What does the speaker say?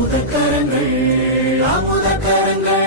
அமுத கரங்கள் அமுத கரங்கள்